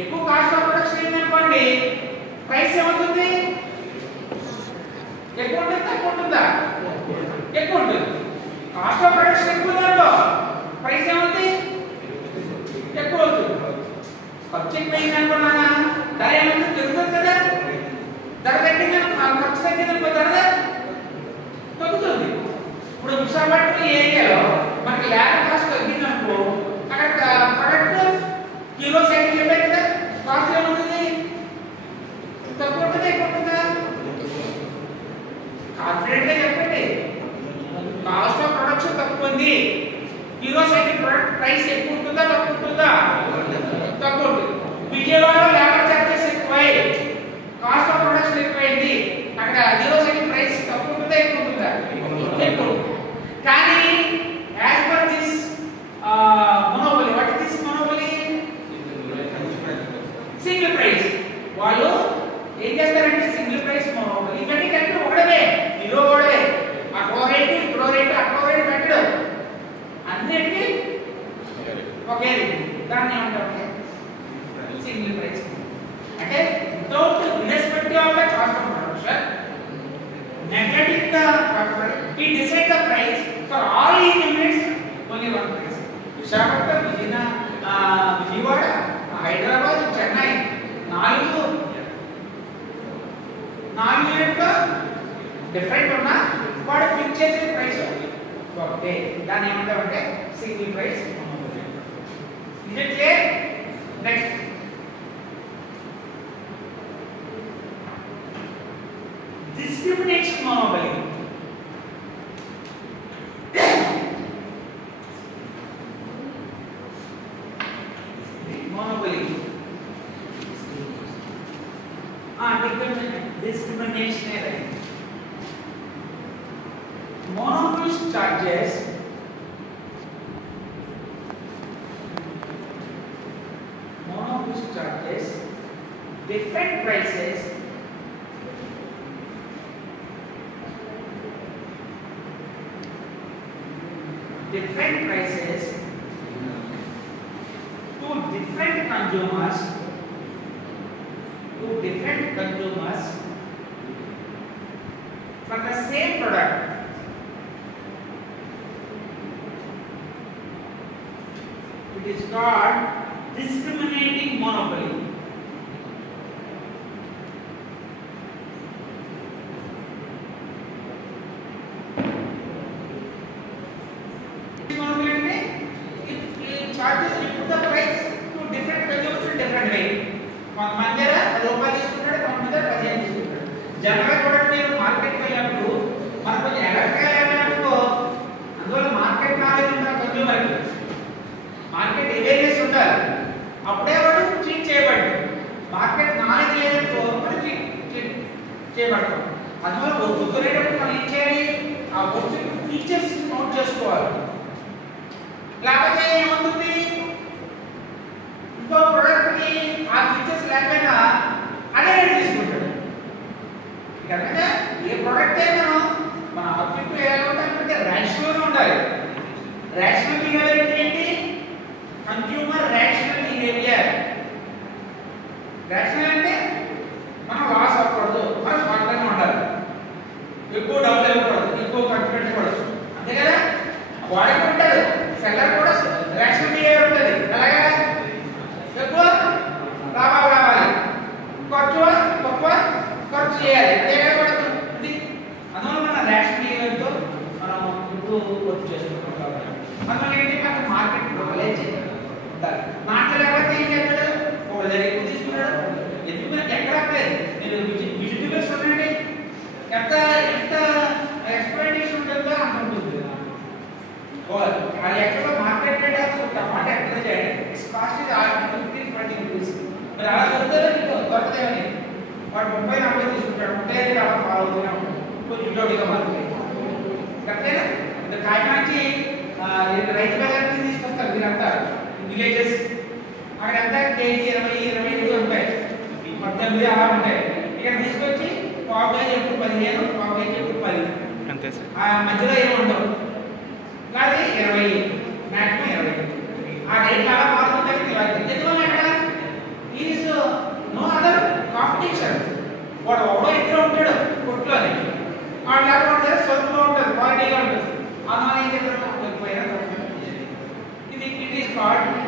ఎక్కువ cost of production ఏంటనుకోండి price ఏమవుతుంది ఎక్కువ ఉంటుంది తక్కువ ఉంటుందా ఎక్కువ ఉంటుంది కాస్ట్ ఆఫ్ ప్రొడక్షన్ ఎక్కువ ఉందనుకో ప్రైస్ ఏమవుతుంది ఎక్కువ అవుతుంది ఖర్చు ఎక్కువైంది అనుకున్నానా ధర ఏమవుతుంది పెరుగుతుంది కదా ధర తగ్గింది ఖర్చు తగ్గిందనుకో ధర తగ్గుతుంది ఇప్పుడు విశాఖపట్నం ఏరియాలో మనకి ల్యాండ్ కాస్ట్ తగ్గిందనుకో అక్కడ ప్రొడక్ట్ కిలో సైకిల్ చెప్పారు కదా కాస్ట్ ఏమవుతుంది తక్కువ ఉంటుందా ఎక్కువ ఉంటుందా కాన్ఫిడెంట్ గా చెప్పండి కాస్ట్ ఆఫ్ ప్రొడక్షన్ తక్కువ ఉంది కిలో సైకిల్ ప్రొడక్ట్ ప్రైస్ ఎక్కువ ఉంటుందా తక్కువ ఉంటుందా తక్కువ ఉంటుంది విజయవాడలో లేబర్ చార్జెస్ ఎక్కువై కాస్ట్ ఆఫ్ ప్రొడక్షన్ ఎక్కువైంది అక్కడ కిలో సైకిల్ ప్రైస్ తక్కువ ఉంటుందా ఎక్కువ ఉంటుందా ఎక్కువ కానీ as per this monopoly what is this monopoly single price వాళ్ళు ఏం చేస్తారంటే సింగిల్ ప్రైస్ monopoly ఇవన్నీ కలిపి ఒకటే కిలో ఒకటే ఆ క్లోరైడ్ క్లోరైడ్ ఆ క్లోరైడ్ పెట్టడం అన్నిటికీ ఒకే దాన్ని ఏమంటారు సింగిల్ ప్రైస్ అంటే without irrespective of the cost of production negating the he decide the price for all his units only one price Visakhapatnam Vijayawada Hyderabad Chennai నాలుగు యూనిట్ల డిఫరెంట్ ఉన్నా వాడు ఫిక్స్ చేసే ప్రైస్ ఒకటే దాన్ని ఏమంటామంటే సింగిల్ ప్రైస్ ఇది clear next discrimination monopoly discrimination है monopolist charges different prices to different consumers for the same product. It is called discriminating monopoly. General product में मार्केट में आपको मन को इलेक्ट्रिकल आपको అందులో మార్కెట్ నాలెడ్జ్ ఉండాలి కన్స్యూమర్ కి మార్కెట్ అవేర్నెస్ ఉండాలి అప్పుడే వాడు ట్రీట్ చేయబడి మార్కెట్ నాలెడ్జ్ లేదంటే వాడు ట్రీట్ చేయబడతాడు అందువల్ల వస్తువు కొనేటప్పుడు మనం ఏం చేయాలి ఆ వస్తువు ఫీచర్స్ నోట్ చేసుకోవాలి లేకపోతే ఏమవుతుంది ఇంకో ప్రొడక్ట్ ని ఆ ఫీచర్స్ లేకపోయినా అదే రేట్ తీసుకుంటాడు కరెక్టా ఏ ప్రొడక్ట్ అయినా మన ఆబ్జెక్టివ్ ఎలా ఉండాలంటే రేషనల్ గా ఉండాలి రేషనల్ బిహేవియర్ ఏంటి కన్స్యూమర్ రేషనల్ బిహేవియర్ రేషనల్ అంటే మనం లాస్ అవ్వకూడదు మనం స్మార్ట్గా ఉండాలి ఎక్కువ డబ్బులు ఇవ్వకూడదు ఎక్కువ ఖర్చు పెట్టకూడదు అంతే కదా వాడికి ఉంటాడు సెల్లర్ కూడా రేషనల్ బిహేవియర్ ఉంటుంది అలాగే ఎక్కువ లాభాలు రావాలి తక్కువ ఖర్చు చేయాలి అదే పడుతుంది అందువల్ల మన రేషన్ బిహేవియర్తో మనం ముందు వర్క్ చేసుకుంటాం అందువల్ల ఏంటి మనకు మార్కెట్ నాలెడ్జ్ ఉండాలి నాట్ లేకపోతే ఏం చేస్తాడు ఒక దగ్గర ఎక్కువ తీసుకున్నాడు ఎందుకు మనకి ఎక్కడ అవ్వలేదు నేను వెజిటబుల్స్ ఉండండి ఎంత ఎక్స్ప్లెనేషన్ ఉంటుందో అంత ఉంటుంది అది ఎక్కడ మార్కెట్ రేట్ ఆఫ్ టమాటా ఎక్కడ చేయండి కాస్ట్ ఇది 15-20 రూపీస్ మరి అలా దొరుకుతుందో దొరకదేమని వాడు 30-40 తీసుకుంటాడు 30 అలా ఫాలో అవుతూనే ఉంటాడు కొంచెం జోడిగా మారుతుంది కరెక్టేనా అంటే కాకినాడకి రైతు బజార్కి తీసుకొస్తారు మీరంతా విలేజెస్ అక్కడ ఎంత కేజీ 20-25 ఉంటాయి 18 అలా ఉంటాయి ఇక్కడ తీసుకొచ్చి పావు కేజీ ఎప్పుడు 15 పావు కేజీ ఎప్పుడు 10 అంతే సార్ ఆ మధ్యలో ఏమి ఉండవు అది 20 మ్యాక్సిమం 20 ఆ రేట్ అలా మారుతుంది ఎందువల్ల అక్కడ ఇది కార్డ్